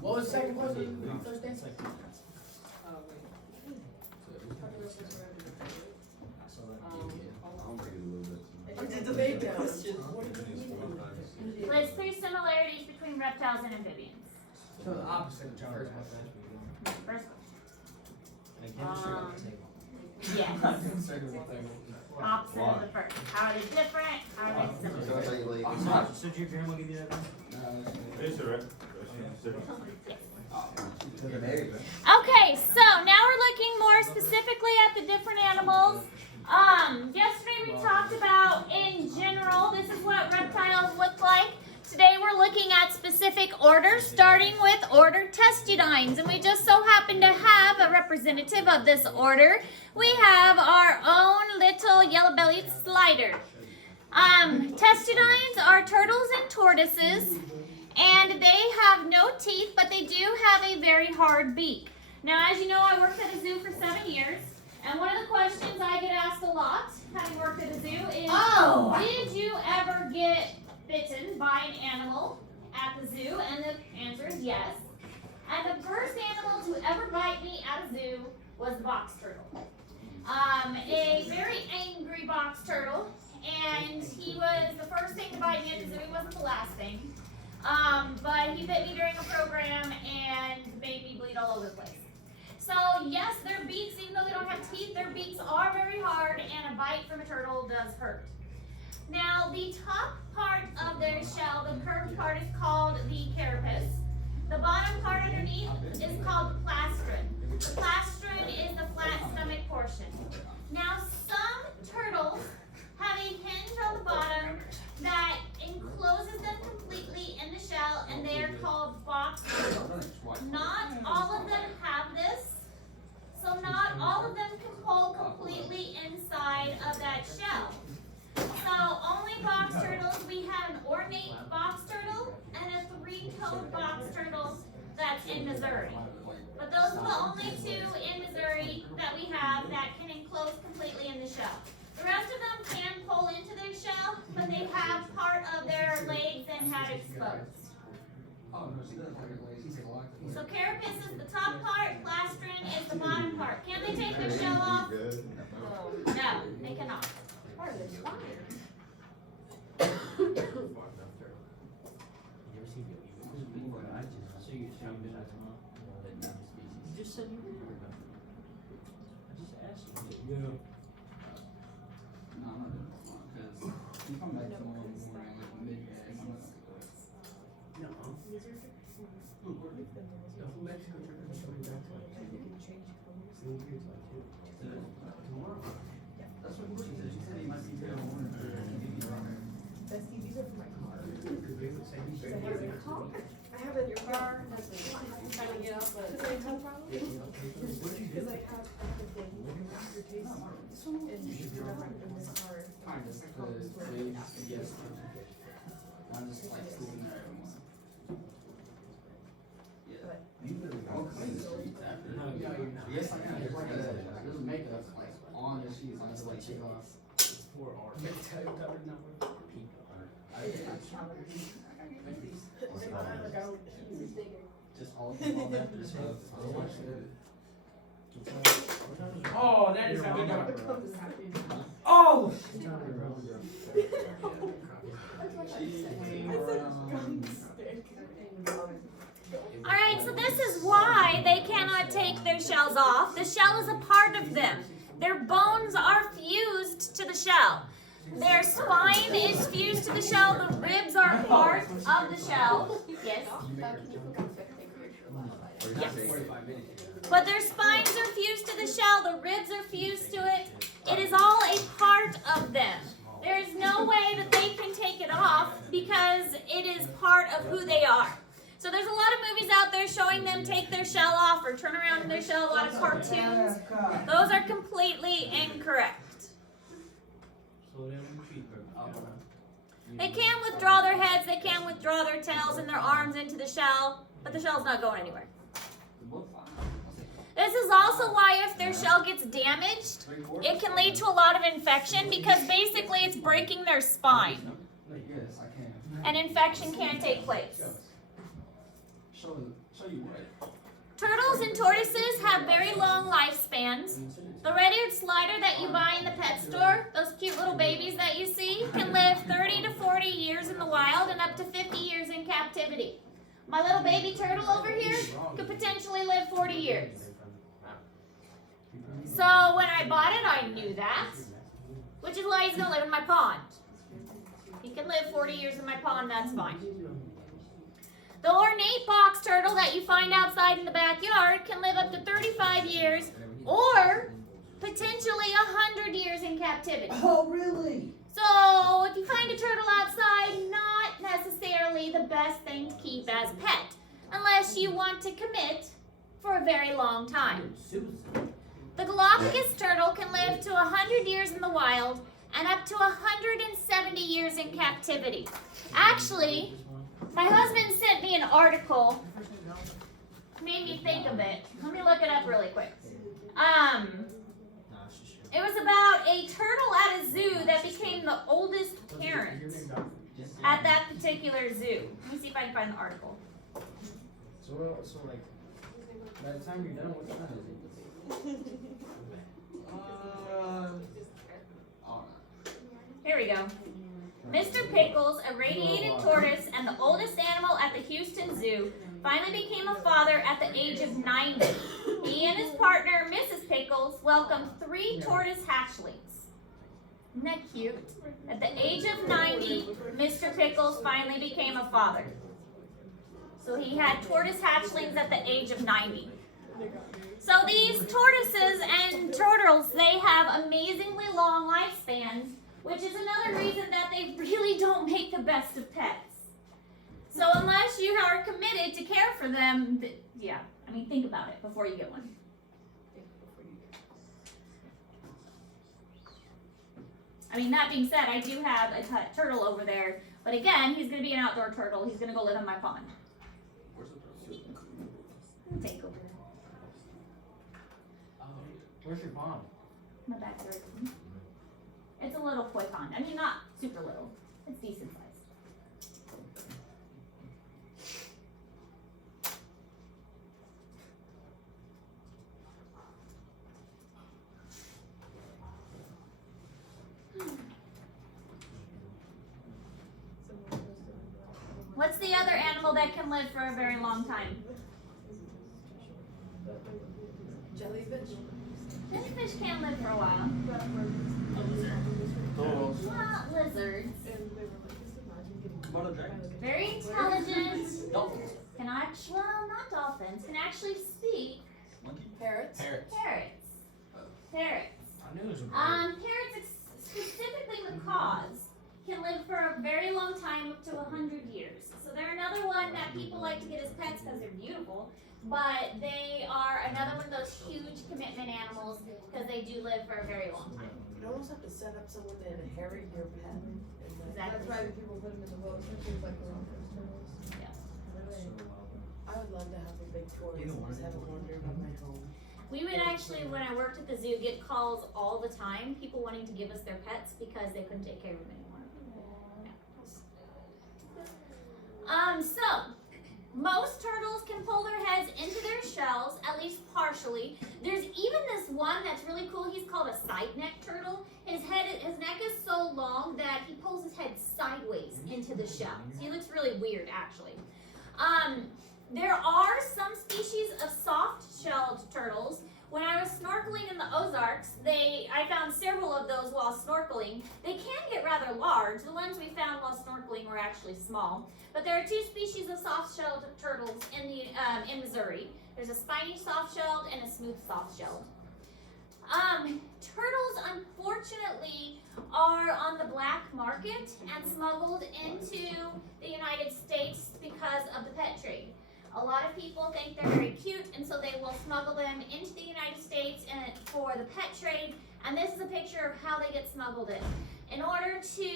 What was the second question? First answer? List 3 similarities between reptiles and amphibians. So the opposite of the first question. First Yeah. yes. Opposite of the first. How are they different? How are they similar? So did your grandma give you that? Okay, so now we're looking more specifically at the different animals. Yesterday we talked about in general, this is what reptiles look like. Today we're looking at specific orders, starting with order Testudines, and we just so happen to have a representative of this order. We have our own little yellow-bellied slider. Testudines are turtles and tortoises, and they have no teeth, but they do have a very hard beak. Now, as you know, I worked at a zoo for 7 years, and one of the questions I get asked a lot, having worked at a zoo, is, did you ever get bitten by an animal at the zoo? And the answer is yes. And the first animal to ever bite me at a zoo was the box turtle. A very angry box turtle, and he was the first thing to bite me at the zoo. He wasn't the last thing. But he bit me during a program and made me bleed all over the place. So yes, their beaks, even though they don't have teeth, their beaks are very hard, and a bite from a turtle does hurt. Now, the top part of their shell, the curved part, is called the carapace. The bottom part underneath is called the plastron. The plastron is the flat stomach portion. Now, some turtles have a hinge on the bottom that encloses them completely in the shell, and they are called box turtles. Not all of them have this, so not all of them can pull completely inside of that shell. So only box turtles, we have an ornate box turtle and a 3-toed box turtle that's in Missouri. But those are the only 2 in Missouri that we have that can enclose completely in the shell. The rest of them can pull into their shell, but they have part of their legs and have exposed. So carapace is the top part, plastron is the bottom part. Can they take their shell off? No, they cannot. You just said you were. I just asked you. Yeah. No, I'm not doing this one because you come back tomorrow morning like midday. I'm not gonna do it. No. Mexico trip is coming back to like tomorrow. That's what she said. She said he might be there in the morning. Bestie, these are for my car. Because they would say I have your car. I have it in your car. That's like, I'm trying to get out, but because I have problems. what did you do? Because I have the thing. Aftertaste. And you should remember in this car. Kind of. Yes. I'm just like sleeping there every morning. Yeah. You literally won't clean the sheets after. No, you're not. Yes, I am. There's makeup like on the sheets. I just like take off. It's 4 hours. Just all that this stuff. Oh, that is a good one. Oh! Alright, so this is why they cannot take their shells off. The shell is a part of them. Their bones are fused to the shell. Their spine is fused to the shell. The ribs are part of the shell. Yes? Yes. But their spines are fused to the shell. The ribs are fused to it. It is all a part of them. There is no way that they can take it off because it is part of who they are. So there's a lot of movies out there showing them take their shell off or turn around in their shell, a lot of cartoons. Those are completely incorrect. They can withdraw their heads, they can withdraw their tails and their arms into the shell, but the shell's not going anywhere. This is also why if their shell gets damaged, it can lead to a lot of infection because basically it's breaking their spine. and infection can take place. Show you what. Turtles and tortoises have very long lifespans. The red-eared slider that you buy in the pet store, those cute little babies that you see, can live 30 to 40 years in the wild and up to 50 years in captivity. My little baby turtle over here could potentially live 40 years. So when I bought it, I knew that, which is why he's going to live in my pond. He can live 40 years in my pond, that's fine. The ornate box turtle that you find outside in the backyard can live up to 35 years or potentially 100 years in captivity. Oh, really? So if you find a turtle outside, not necessarily the best thing to keep as a pet, unless you want to commit for a very long time. The Galapagos turtle can live to 100 years in the wild and up to 170 years in captivity. Actually, my husband sent me an article, made me think of it. Let me look it up really quick. It was about a turtle at a zoo that became the oldest parent at that particular zoo. Let me see if I can find the article. So like, by the time you're done, what time is it? Here we go. Mr. Pickles, a radiated tortoise and the oldest animal at the Houston Zoo, finally became a father at the age of 90. He and his partner, Mrs. Pickles, welcomed 3 tortoise hatchlings. Isn't that cute? At the age of 90, Mr. Pickles finally became a father. So he had tortoise hatchlings at the age of 90. So these tortoises and turtles, they have amazingly long lifespans, which is another reason that they really don't make the best of pets. So unless you are committed to care for them, yeah, I mean, think about it before you get one. I mean, that being said, I do have a turtle over there, but again, he's going to be an outdoor turtle. He's going to go live in my pond. Where's the turtle? Take over. Where's your mom? My backyard. It's a little koi pond. I mean, not super little. It's decent size. What's the other animal that can live for a very long time? Jellyfish. Jellyfish can live for a while. Well, lizards. What about dragons? Very intelligent. Dolphins. Can actually, well, not dolphins. Can actually speak. Monkey. Parrots. Parrots. Parrots. Parrots. I knew it was a bird. Parrots, specifically macaws, can live for a very long time, up to 100 years. So they're another one that people like to get as pets because they're beautiful, but they are another one of those huge commitment animals because they do live for a very long time. You almost have to set up someone to inherit your pet. Exactly. That's why people put them in the boat, especially like the Galapagos turtles. Yes. I would love to have a big tortoise and just have it wander around my home. We would actually, when I worked at the zoo, get calls all the time, people wanting to give us their pets because they couldn't take care of them anymore. So, most turtles can pull their heads into their shells, at least partially. There's even this one that's really cool. He's called a side neck turtle. His neck is so long that he pulls his head sideways into the shell. So he looks really weird, actually. There are some species of soft-shelled turtles. When I was snorkeling in the Ozarks, I found several of those while snorkeling. They can get rather large. The ones we found while snorkeling were actually small. But there are 2 species of soft-shelled turtles in Missouri. There's a spiny soft-shelled and a smooth soft-shelled. Turtles, unfortunately, are on the black market and smuggled into the United States because of the pet trade. A lot of people think they're very cute, and so they will smuggle them into the United States for the pet trade. And this is a picture of how they get smuggled in. In order to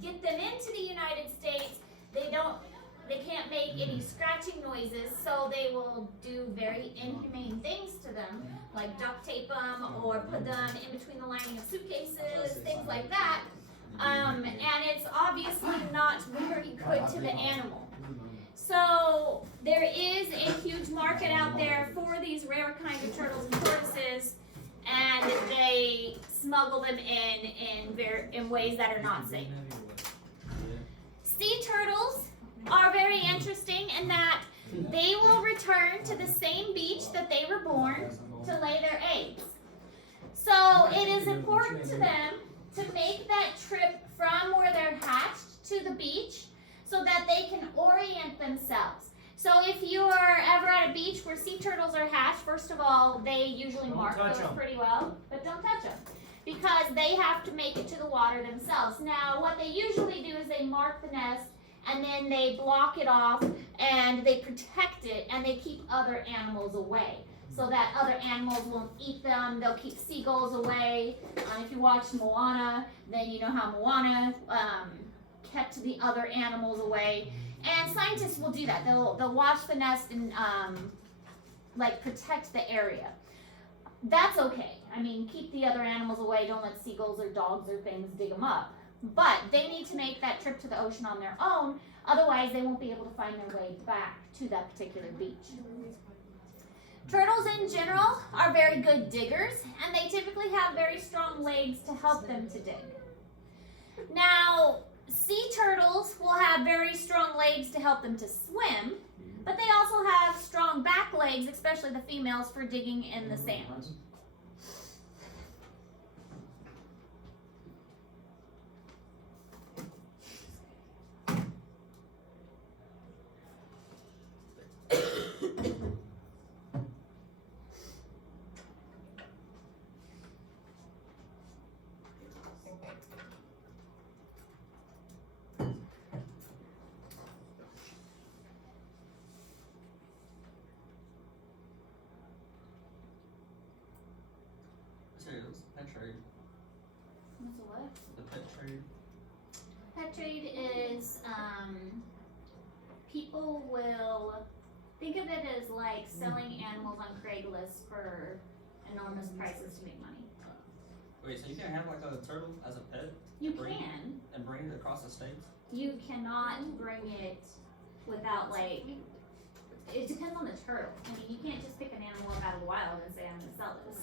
get them into the United States, they can't make any scratching noises, so they will do very inhumane things to them, like duct tape them or put them in between the lining of suitcases, things like that. and it's obviously not very good to the animal. So there is a huge market out there for these rare kind of turtles and tortoises, and they smuggle them in ways that are not safe. Sea turtles are very interesting in that they will return to the same beach that they were born to lay their eggs. So it is important to them to make that trip from where they're hatched to the beach so that they can orient themselves. So if you are ever at a beach where sea turtles are hatched, first of all, they usually mark those pretty well, but don't touch them because they have to make it to the water themselves. Now, what they usually do is they mark the nest and then they block it off and they protect it and they keep other animals away so that other animals won't eat them. They'll keep seagulls away. If you watch Moana, then you know how Moana kept the other animals away. And scientists will do that. They'll watch the nest and like protect the area. That's okay. I mean, keep the other animals away. Don't let seagulls or dogs or things dig them up. But they need to make that trip to the ocean on their own. Otherwise, they won't be able to find their way back to that particular beach. Turtles in general are very good diggers, and they typically have very strong legs to help them to dig. Now, sea turtles will have very strong legs to help them to swim, but they also have strong back legs, especially the females, for digging in the sand. Pet trade. What's a what? The pet trade. Pet trade is people will think of it as like selling animals on Craigslist for enormous prices to make money. Wait, so you can have like a turtle as a pet? You Bring- can. And bring it across the states? You cannot bring it without like. It depends on the turtle. I mean, you can't just pick an animal out of the wild and say I'm going to sell this.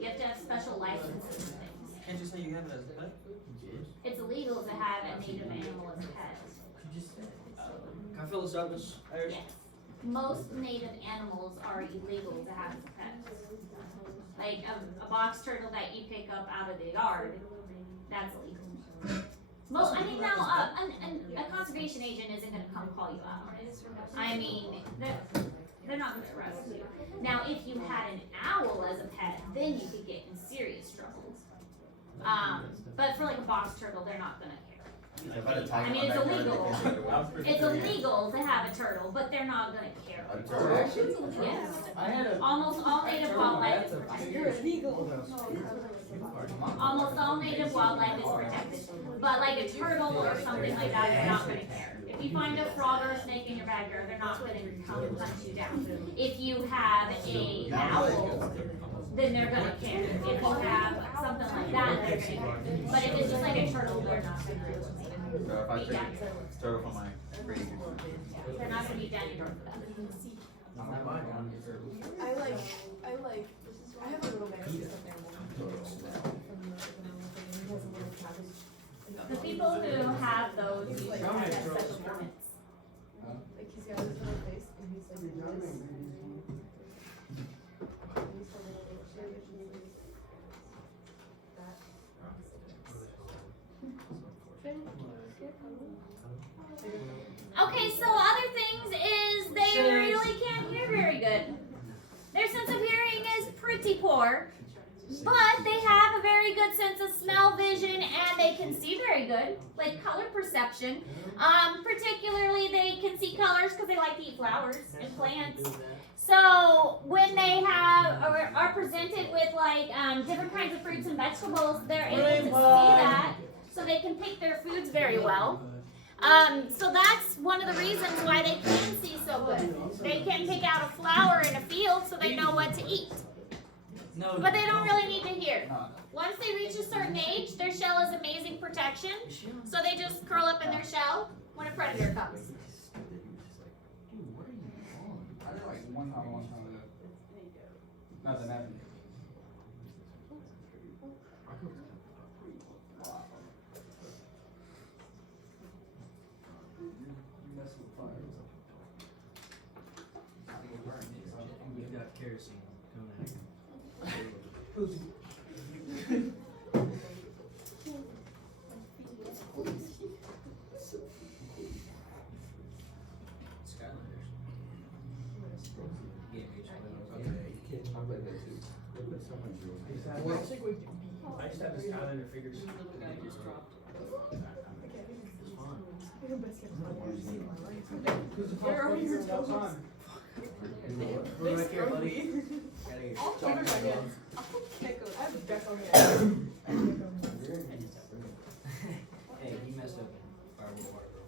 You have to have special licenses and things. Can't you say you have it as a pet? It's illegal to have a native animal as a pet. Can I fill this up, Miss Ayers? Yes. Most native animals are illegal to have as a pet. Like a box turtle that you pick up out of the yard, that's illegal. Well, I think now a conservation agent isn't going to come call you out. I mean, they're not going to arrest you. Now, if you had an owl as a pet, then you could get in serious trouble. But for like a box turtle, they're not going to care. I mean, it's illegal. It's illegal to have a turtle, but they're not going to care. A turtle? Yes. I had a. Almost all native wildlife is protected. Almost all native wildlife is protected. But like a turtle or something like that, they're not going to care. If you find a frog or a snake in your backyard, they're not going to come and hunt you down. If you have a owl, then they're going to care. If you have something like that, they're going to care. But if it's just like a turtle, they're not going to So if I beat take down. a turtle from my freezer. They're not going to beat down your door for that. I have a little bit. The people who have those usually have special permits. Like he's got his little face and he's like this. Okay, so other things is they really can't hear very good. Their sense of hearing is pretty poor, but they have a very good sense of smell, vision, and they can see very good, like color perception. Particularly, they can see colors because they like to eat flowers and plants. So when they have or are presented with like different kinds of fruits and vegetables, they're able to see that, so they can pick their foods very well. So that's one of the reasons why they can see so good. They can pick out a flower in a field so they know what to eat. No. But they don't really need to hear. No. Once they reach a certain age, their shell is amazing protection. So they just curl up in their shell when a predator comes. Dude, what are you on? I did like one time ago. Nothing happened. You mess with fire. We've got kerosene coming at you. Skylanders. Yeah, I played that too. They put so much real I just have this Skylander figures. it's fun. Who's the top one here all time? We're right there, buddy. I'll take it. I have a gecko here. Hey, he messed up in Fireball Water, bro.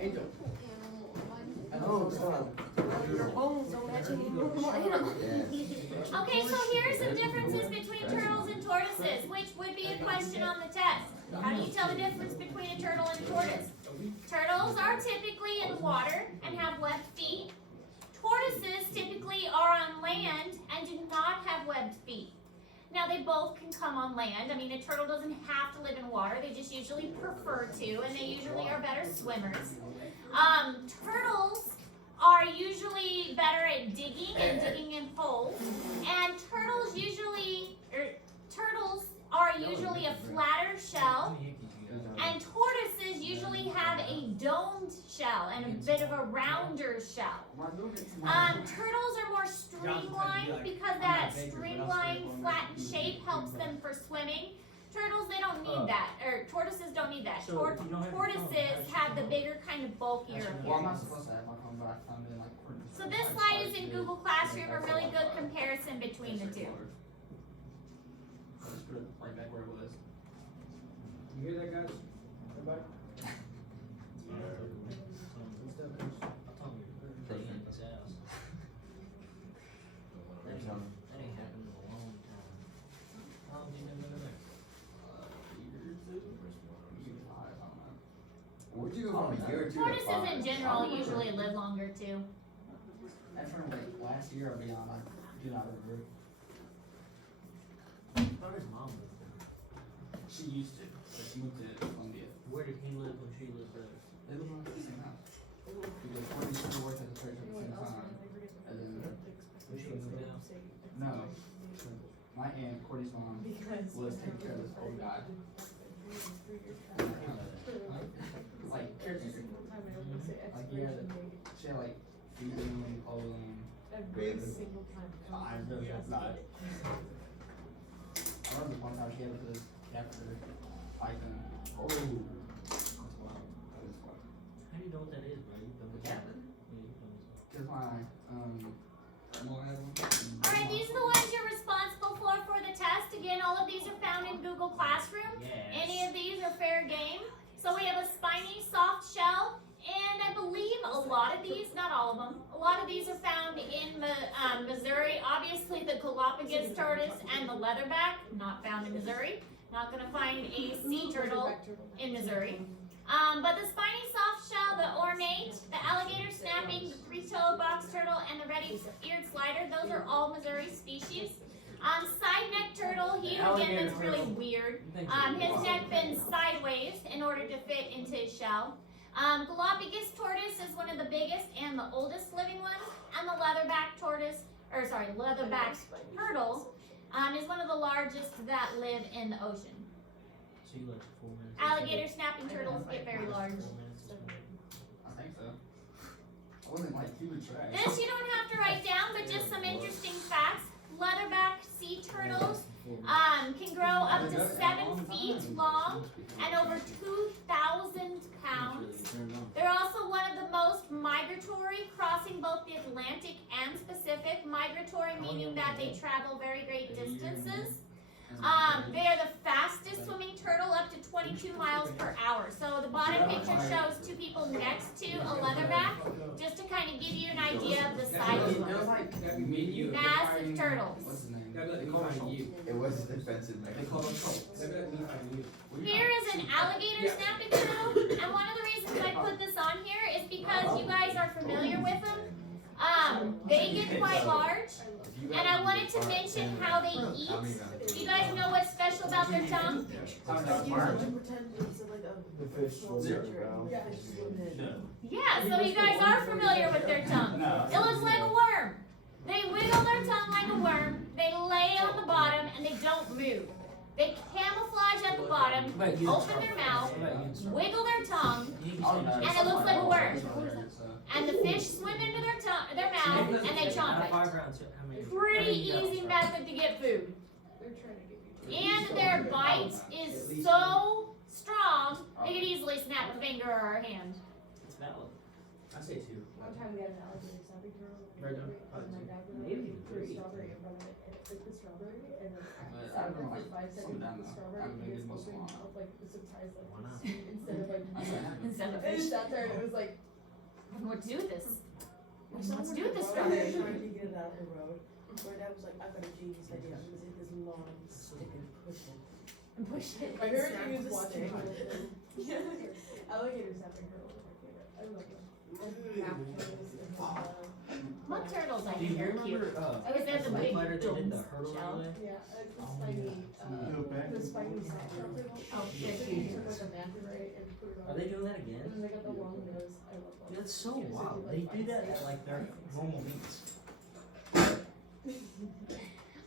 Angel. Oh, stop. Your bones don't match any normal animal. Okay, so here are some differences between turtles and tortoises, which would be a question on the test. How do you tell the difference between a turtle and a tortoise? Turtles are typically in the water and have webbed feet. Tortoises typically are on land and do not have webbed feet. Now they both can come on land. I mean, a turtle doesn't have to live in water. They just usually prefer to, and they usually are better swimmers. Turtles are usually better at digging and digging in holes. And turtles are usually a flatter shell, and tortoises usually have a domed shell and a bit of a rounder shell. Turtles are more streamlined because that streamlined, flattened shape helps them for swimming. Turtles, they don't need that, or tortoises don't need that. So if you don't have your phone, Tortoises have the bigger, kind of bulkier Well, I'm not appearance. supposed to have my phone, but I found it like. So this slide is in Google Classroom, a really good comparison between the two. I just put it right back where it was. You hear that, guys? Everybody? That ain't happened in a long time. How long have you been living there? Where'd you go from a year to Tortoises in general usually live longer too. After like last year, I'll be on. I do not remember. How does mom live there? She used to, but she moved to Columbia. Where did he live when she lived there? They live on the same house. Because Courtney still worked at the church at the same time. And then, When she moved out? no, my aunt, Courtney's mom, was taking care of this old guy. Like, caretaker. Like, she had like, feed him, clothe him. Every single time. I really hope not. I remember one time she had to after Python. Oh. That's wild. How do you know what that is, bro? You've done this. Captain? Yeah, you've done this. Cause my, grandma had one. Alright, these are the ones you're responsible for the test. Again, all of these are found in Google Classroom. Yes. Any of these are fair game. So we have a spiny soft shell, and I believe a lot of these, not all of them, a lot of these are found in Missouri. Obviously the Galapagos tortoise and the leatherback, not found in Missouri. Not gonna find a sea turtle in Missouri. But the spiny soft shell, the ornate, the alligator snapping, the three-toed box turtle, and the red-eared slider, those are all Missouri species. Side neck turtle, he again, that's really weird. His neck bends sideways in order to fit into his shell. Galapagos tortoise is one of the biggest and the oldest living ones, and the leatherback turtle is one of the largest that live in the ocean. So you left 4 minutes. Alligator snapping turtles get very large. 4 minutes. I think so. I wasn't like too trash. This you don't have to write down, but just some interesting facts. Leatherback sea turtles can grow up to 7 feet long and over 2,000 pounds. They're also one of the most migratory, crossing both the Atlantic and Pacific. Migratory meaning that they travel very great distances. They are the fastest swimming turtle, up to 22 miles per hour. So the bottom picture shows two people next to a leatherback, just to kind of give you an idea of the size of It was them. like me and you. Massive turtles. What's his name? They call me you. It was defensive They call mechanism. us Colts. Here is an alligator snapping turtle, and one of the reasons I put this on here is because you guys are familiar with them. They get quite large, and I wanted to mention how they eat. Do you guys know what's special about their tongue? The fish was around. Yeah, so you guys are familiar with their tongue. It looks like a worm. They wiggle their tongue like a worm, they lay on the bottom, and they don't move. They camouflage at the bottom, open their mouth, wiggle their tongue, and it looks like a worm. And the fish swim into their mouth, and they chomp it. Pretty easy method to get food. And their bite is so strong, they could easily snap a finger or a hand. It's valid. I say 2. One time we had an alligator snapping turtle. Right now, And my dad would maybe threw 3. strawberry in front of it, and it took the strawberry, and then I don't know, like like, 5 seconds slow down with the though. strawberry, I'm and gonna his get most open along. mouth, like, was surprised that Why not? sweet instead of like, That's what happened. Instead of and he fish. sat there and it was like, What to do with this? Let's do with this Trying strawberry. to get it out of the road. My dad was like, I've got a genius idea. I'm gonna take this long stick and push it. And push it. my favorite Snap thing is the watching stick. alligator snapping turtle is my favorite. I love them. And half turtles and Mud turtles, I Do you think, are cute. remember, I guess that's a big Lamplighter, they did the dome hurdle shell. relay? yeah, it's the spiny soft shell turtle. Oh, They yeah. took like a manta ray and put it on. Are they doing that And again? then they got the long nose. I love them. That's so wild. They do that at like their normal meets.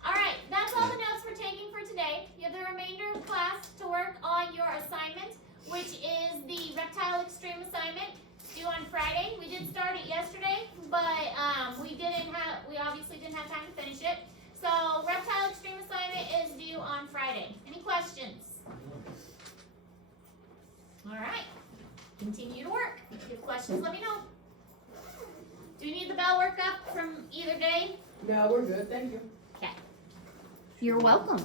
Alright, that's all the notes we're taking for today. You have the remainder of class to work on your assignment, which is the reptile extreme assignment. It's due on Friday. We did start it yesterday, but we obviously didn't have time to finish it. So reptile extreme assignment is due on Friday. Any questions? Alright, continue to work. If you have questions, let me know. Do you need the bell work up from either day? No, we're good. Thank you. You're welcome.